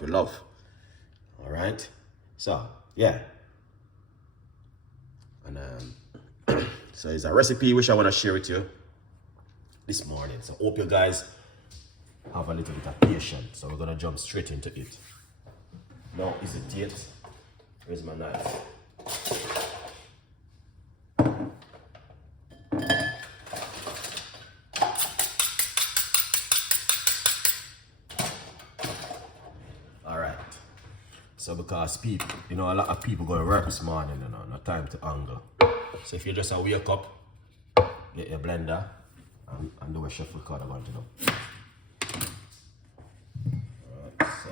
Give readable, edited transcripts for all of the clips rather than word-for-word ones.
we love. All right. So yeah, and so it's a recipe which I want to share with you this morning. So hope you guys have a little bit of patience. So we're gonna jump straight into it. Now is it it? Where's my knife? All right. So because people, a lot of people go to work this morning, no time to angle. So if you just wake up, get your blender and do what Chef Ricardo going to do. Alright, so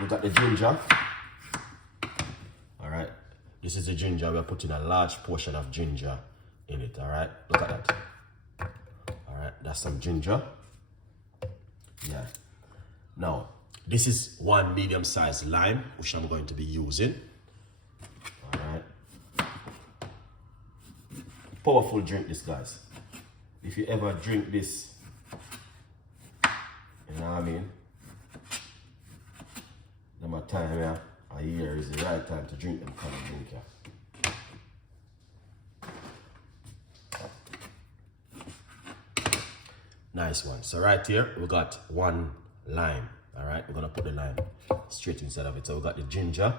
we got the ginger. Alright, this is the ginger. We're putting a large portion of ginger in it. Alright, look at that. Alright, that's some ginger. Yeah. Now, this is one medium-sized lime, which I'm going to be using. Alright. Powerful drink, this, guys. If you ever drink this, you know what I mean? My time here, a year is the right time to drink them kind of drink here. Nice one. So right here, we got one lime. All right, we're gonna put the lime straight inside of it. So we got the ginger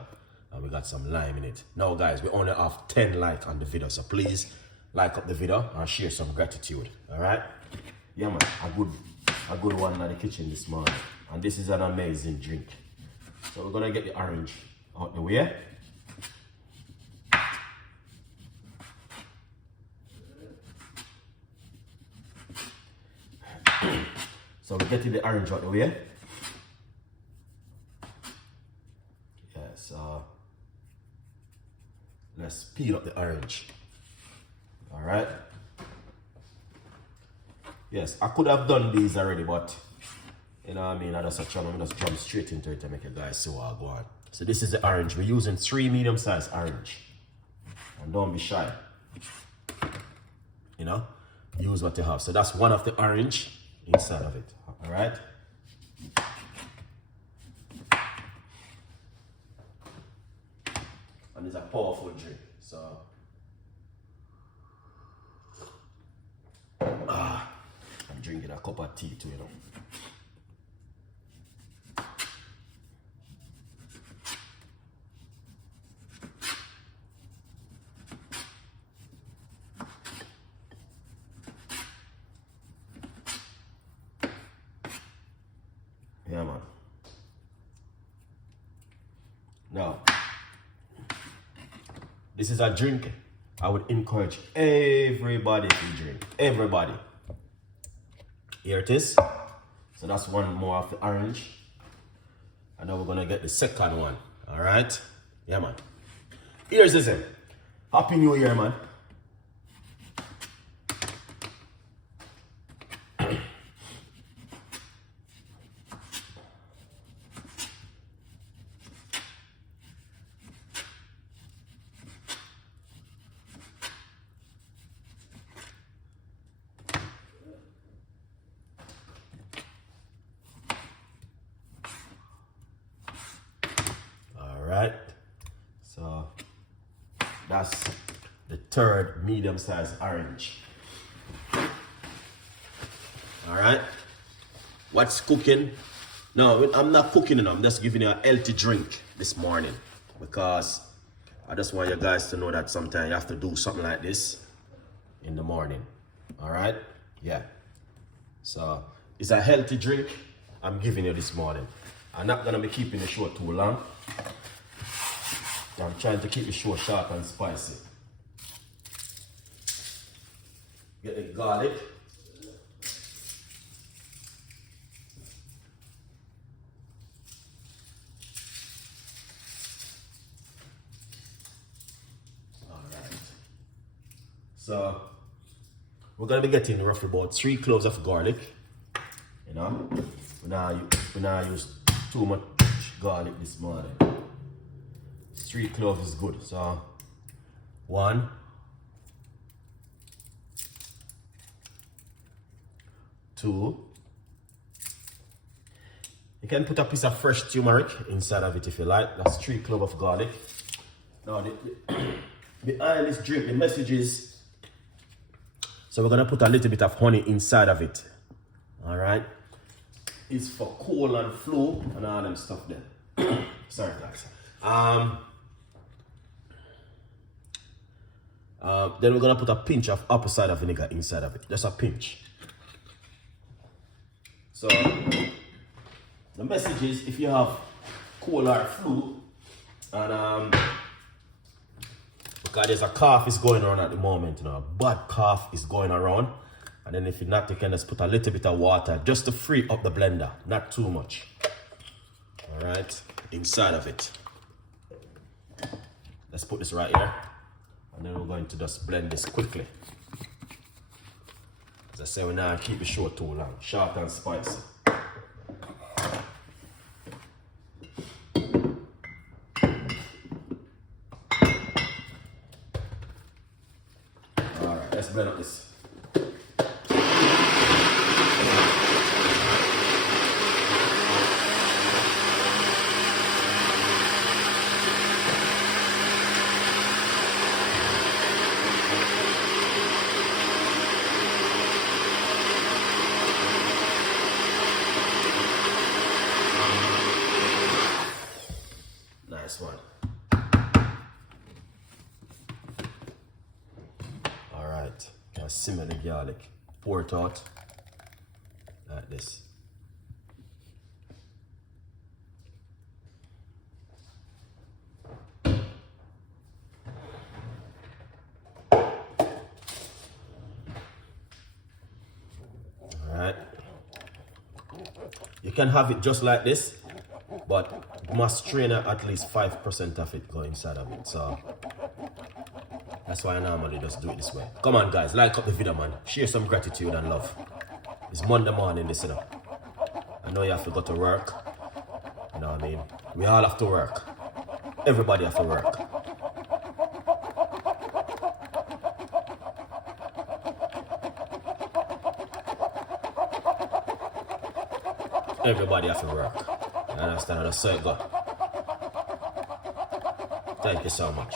and we got some lime in it. Now guys, we only have 10 likes on the video, so please like up the video and share some gratitude. All right, yeah man, a good one in the kitchen this morning, and this is an amazing drink. So we're gonna get the orange out the way. So we're getting the orange out the way. So let's peel up the orange. All right. Yes, I could have done these already, but you know what I mean, I'm just jump straight into it to make you guys see what I go on. So this is the orange. We're using 3 medium-sized orange. And don't be shy. Use what you have. So that's one of the orange inside of it. All right. And it's a powerful drink. So I'm drinking a cup of tea too, Yeah, man. Now, this is a drink I would encourage everybody to drink. Everybody. Here it is. So that's one more of the orange. And now we're gonna get the second one. All right? Yeah, man. Here's the thing. Happy New Year, man. Right, so that's the third medium-sized orange. All right, what's cooking? No, I'm not cooking enough. I'm just giving you a healthy drink this morning because I just want you guys to know that sometimes you have to do something like this in the morning. All right, yeah. So it's a healthy drink I'm giving you this morning. I'm not gonna be keeping the show too long. I'm trying to keep the show sharp and spicy. Get the garlic. Alright. So we're gonna be getting roughly about 3 cloves of garlic. We not use too much garlic this morning. 3 cloves is good. So 1, 2, You can put a piece of fresh turmeric inside of it if you like. That's 3 cloves of garlic. Now, behind this drink, the message is, so we're gonna put a little bit of honey inside of it. All right? It's for cold and flu and all them stuff there. Sorry, guys. Then we're gonna put a pinch of apple cider vinegar inside of it. Just a pinch. So the message is, if you have cold or flu, and because there's a cough is going around at the moment, you know, a bad cough is going around, and then if you're not, you can just put a little bit of water just to free up the blender, not too much. All right, inside of it. Let's put this right here, and then we're going to just blend this quickly. As I say, we're not keep it short too long, short and spicy. All right, let's blend up this. Nice one. All right, now simmer the garlic, pour it out like this. All right, you can have it just like this, but you must strain at least 5% of it go inside of it. So that's why I normally just do it this way. Come on, guys, like up the video, man. Share some gratitude and love. It's Monday morning, this, you know. I know you have to go to work. You know what I mean? We all have to work. Everybody have to work. Everybody have to work. You understand how the circle go? Thank you so much.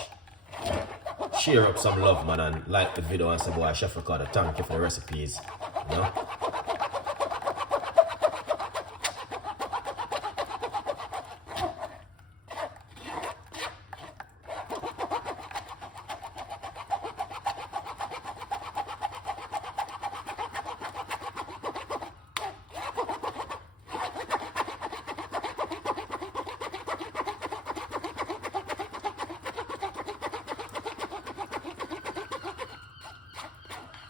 Share up some love, man, and like the video and say, boy, Chef Ricardo, thank you for the recipes. You know?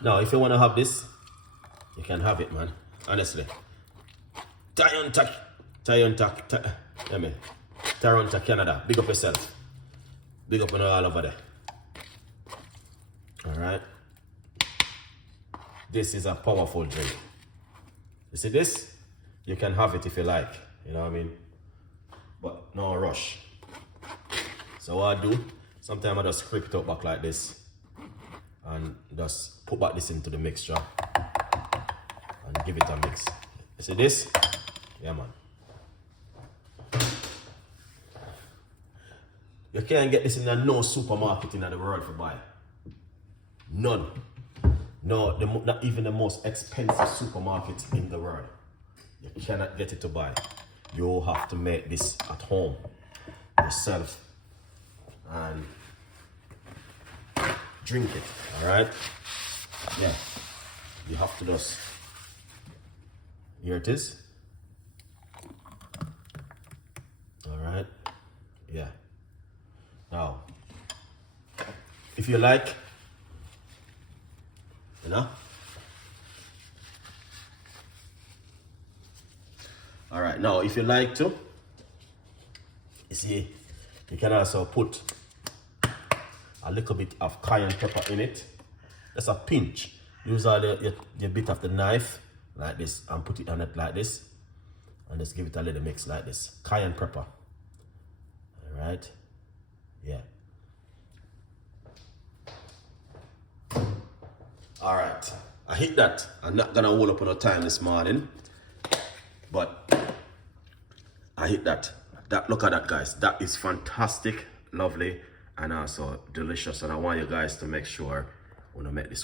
Now, if you want to have this, you can have it, man. Honestly. Toronto, Canada. Big up yourself. Big up on all over there. Alright. This is a powerful drink. You see this? You can have it if you like. You know what I mean? But no rush. So what I do, sometimes I just scrape it up back like this. And just put back this into the mixture and give it a mix. You see this? Yeah, man. You can't get this in no supermarket in the world for buy. None. No, not even the most expensive supermarket in the world. You cannot get it to buy. You have to make this at home yourself and drink it, all right? Yeah, you have to just, here it is. All right, yeah. Now, if you like, you know? All right, now if you like to, you see, you can also put a little bit of cayenne pepper in it. Just a pinch. Use all the bit of the knife like this and put it on it like this. And just give it a little mix like this. Cayenne pepper. Alright? Yeah. Alright. I hit that. I'm not gonna hold up on the time this morning. But I hit that. Look at that, guys. That is fantastic, lovely, and also delicious. And I want you guys to make sure when I make this